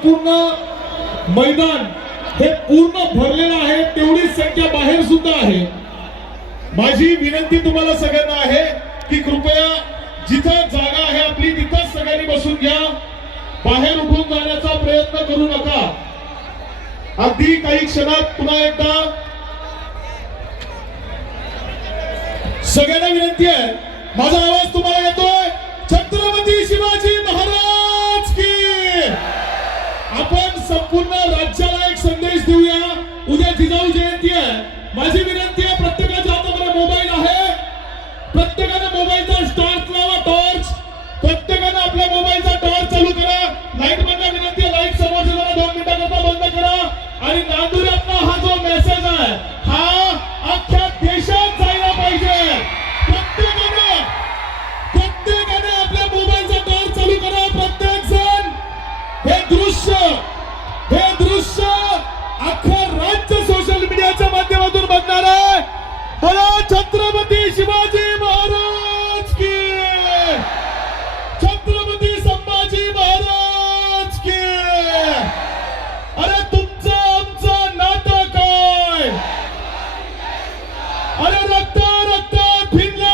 संपूर्ण मैदान हे पूर्ण भरलेलं आहे, तेवढीच संख्या बाहेर सुद्धा आहे। माझी विनंती तुम्हाला सगळ्यांना आहे की कृपया जिथं जागा आहे आपली तिथंच सगळ्यांनी बसून घ्या, बाहेर उठून जाण्याचा प्रयत्न करू नका। अगदी काही क्षणात पुन्हा एकदा सगळ्यांना विनंती आहे, माझा आवाज तुम्हाला येतोय? छत्रपती शिवाजी महाराज की। आपण संपूर्ण राज्याला एक संदेश देऊया, उद्या जिजाऊ जयंती आहे। माझी विनंती आहे, प्रत्येकाच्या हातामध्ये मोबाईल आहे, प्रत्येकाने मोबाईलचा टॉर्च लावा, टॉर्च प्रत्येकाने आपल्या मोबाईलचा टॉर्च चालू करा। लाईट बंद विनंती आहे, लाईट समोरच्या जरा 2 मिनिटांकरता बंद करा। आणि नांदुऱ्यातला हा जो मेसेज आहे हा अख्ख्या देशात जायला पाहिजे। प्रत्येकाने आपल्या मोबाईलचा टॉर्च चालू करा, प्रत्येक जण हे दृश्य अख्खं राज्य सोशल मीडियाच्या माध्यमातून बघणार आहे। बोला छत्रपती शिवाजी महाराज की।